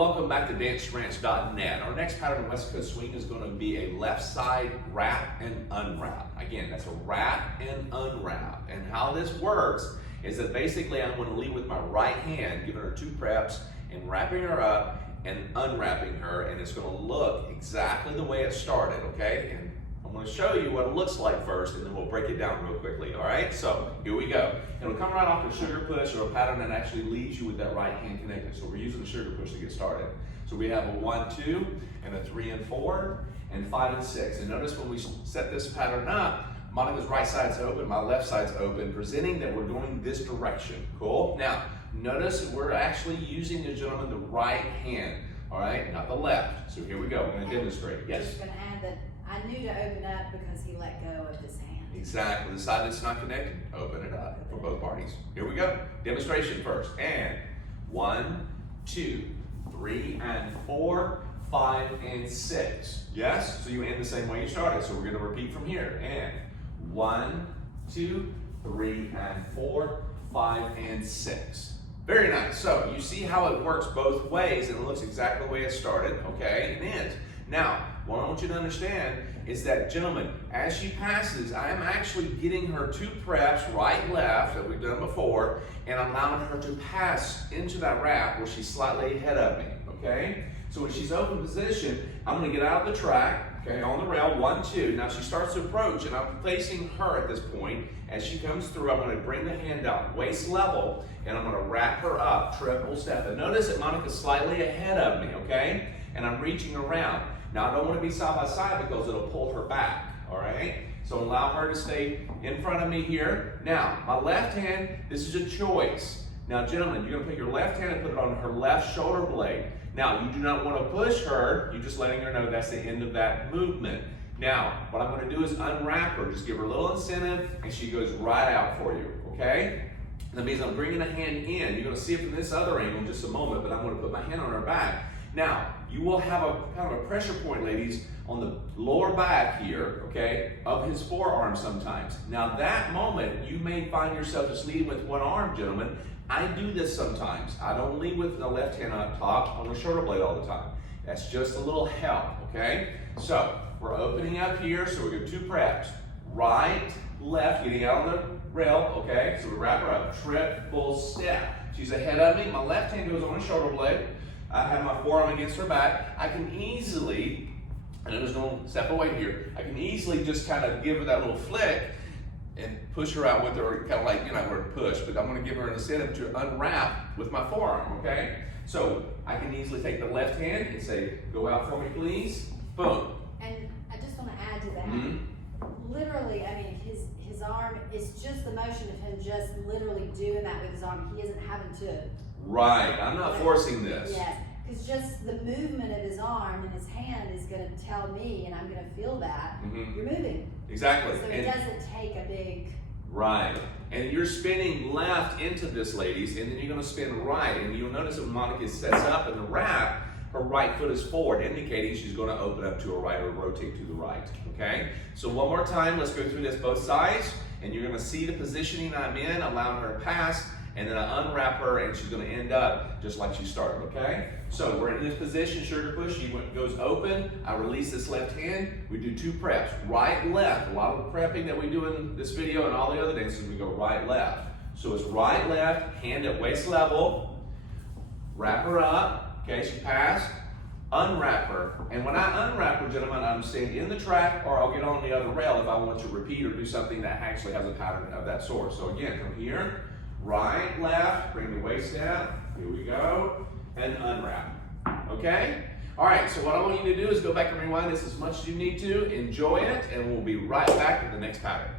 welcome back to danceranch.net. Our next pattern of West Coast swing is going to be a left side wrap and unwrap. Again, that's a wrap and unwrap. And how this works is that basically I'm going to lead with my right hand, giving her 2 preps and wrapping her up and unwrapping her, and it's going to look exactly the way it started, okay? And I'm going to show you what it looks like first, and then we'll break it down real quickly, all right? So here we go. It'll come right off the sugar push or a pattern that actually leads you with that right hand connected. So we're using the sugar push to get started. So we have a 1, 2, and a 3 and 4, and 5 and 6. And notice when we set this pattern up, Monica's right side's open, my left side's open, presenting that we're going this direction. Cool? Now, notice we're actually using, the gentleman, the right hand, all right? Not the left. So here we go. We're going to demonstrate. Yes? I'm just going to add that I knew to open up because he let go of his hand. Exactly. The side that's not connected, open it up for both parties. Here we go. Demonstration first. And 1, 2, 3, and 4, 5, and 6. Yes? So you end the same way you started. So we're going to repeat from here. And 1, 2, 3, and 4, 5, and 6. Very nice. So you see how it works both ways, and it looks exactly the way it started, okay, and ends. Now, what I want you to understand is that, gentlemen, as she passes, I am actually getting her 2 preps, right, left, that we've done before, and I'm allowing her to pass into that wrap where she's slightly ahead of me, okay? So when she's open position, I'm going to get out of the track, okay, on the rail, 1, 2. Now she starts to approach, and I'm facing her at this point. As she comes through, I'm going to bring the hand out waist level, and I'm going to wrap her up, triple step. And notice that Monica's slightly ahead of me, okay? And I'm reaching around. Now, I don't want to be side by side because it'll pull her back, all right? So allow her to stay in front of me here. Now, my left hand, this is a choice. Now, gentlemen, you're going to put your left hand and put it on her left shoulder blade. Now, you do not want to push her. You're just letting her know that's the end of that movement. Now, what I'm going to do is unwrap her. Just give her a little incentive, and she goes right out for you, okay? That means I'm bringing the hand in. You're going to see it from this other angle in just a moment, but I'm going to put my hand on her back. Now, you will have a kind of a pressure point, ladies, on the lower back here, okay, of his forearm sometimes. Now, that moment, you may find yourself just leading with one arm, gentlemen. I do this sometimes. I don't lead with the left hand up top on the shoulder blade all the time. That's just a little help, okay? So, we're opening up here, so we get 2 preps. Right, left, getting out on the rail, okay? So we wrap her up, triple step. She's ahead of me. My left hand goes on the shoulder blade. I have my forearm against her back. I can easily, and I'm just going to step away here, I can easily just kind of give her that little flick and push her out with her, kind of like, you know, where to push, but I'm going to give her an incentive to unwrap with my forearm, okay? So I can easily take the left hand and say, go out for me, please. Boom. And I just want to add to that. Literally, I mean, his arm is just the motion of him just literally doing that with his arm. He isn't having to. Right, I'm not forcing this. Yes, because just the movement of his arm and his hand is going to tell me, and I'm going to feel that, you're moving. Exactly. So it doesn't take a big... Right, and you're spinning left into this, ladies, and then you're going to spin right, and you'll notice that when Monica sets up in the wrap, her right foot is forward, indicating she's going to open up to her right or rotate to the right, okay? So one more time, let's go through this both sides, and you're going to see the positioning I'm in, allowing her to pass, and then I unwrap her, and she's going to end up just like she started, okay? So we're in this position, sugar push, she goes open, I release this left hand, we do 2 preps, right, left. A lot of the prepping that we do in this video and all the other dances, we go right, left. So it's right, left, hand at waist level, wrap her up, okay, she passed, unwrap her, and when I unwrap her, gentlemen, I'm staying in the track, or I'll get on the other rail if I want to repeat or do something that actually has a pattern of that sort. So again, from here, right, left, bring the waist down, here we go, and unwrap, okay? All right, so what I want you to do is go back and rewind this as much as you need to, enjoy it, and we'll be right back with the next pattern.